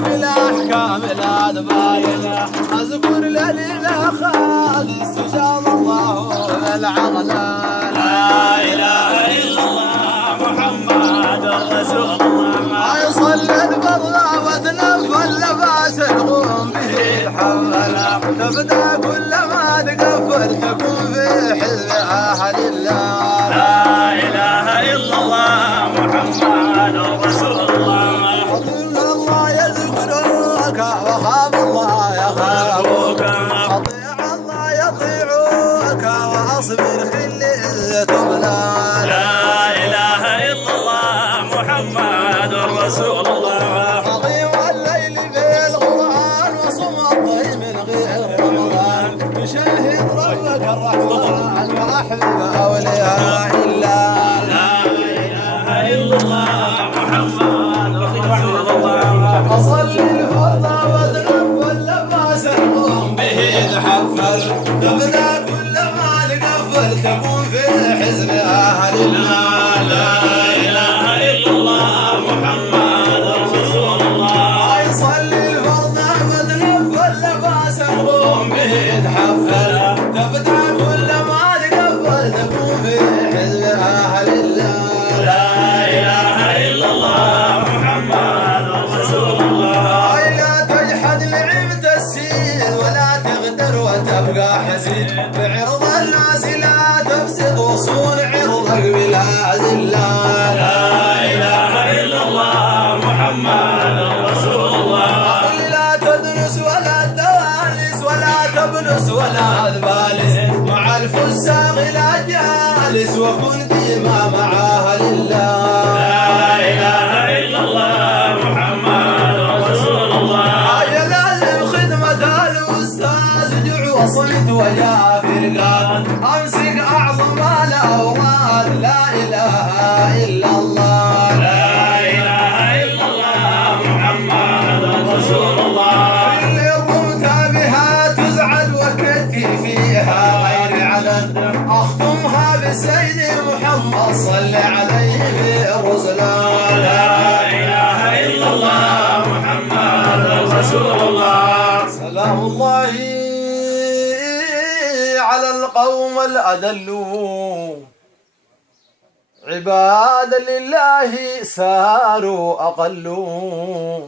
بالأحكام لا تباينه أذكر لليلة خالي استجاب الله بالعقل لا إله إلا الله محمد رسول الله يصلي البضع وتنفل لباس الغوم به الحمل تبدأ كل ما تقفل تكون في حزب أهل الله لا إله إلا الله محمد رسول الله وخاف الله يخافك أطيع الله يطيعوك وأصبر خلي تبلى لا إله إلا الله محمد رسول الله عظيم الليل بالقرآن وصم الطيب من غير رمضان يشاهد ربك الرحمن وأحبب أولياء الله لا إله إلا الله محمد رسول الله أصلي الفرض وتنفل لباس القوم به تحفل تبدأ كل ما تقفل تكون في حزب أهل الله لا إله إلا الله محمد رسول الله يصلي الفرض وتنفل لباس القوم به تحفل تبدأ كل ما تقفل تكون في حزب أهل الله لا إله إلا الله محمد رسول الله لا تجحد نعمة السيد ولا تغدر وتبقى حزين بعرض الناس لا تفسد وصون عرضك بلا ذلة لا إله إلا الله محمد رسول الله لا تدنس ولا تدانس ولا تبنس ولا تبالس مع الفساق لا جالس وكن ديما معاها لله لا إله إلا الله محمد رسول الله يا لازم خدمة الأستاذ جوع وصلت ويا فرقان أمسك أعظم الأوراد لا إله إلا الله لا إله إلا الله محمد رسول الله اللي قمت بها تزعل وكتي فيها غير عدد أختمها بسيدي محمد صل عليه في الرسلان لا إله إلا الله محمد رسول الله سلام الله على القوم الأدلوا عباد لله ساروا أقلوا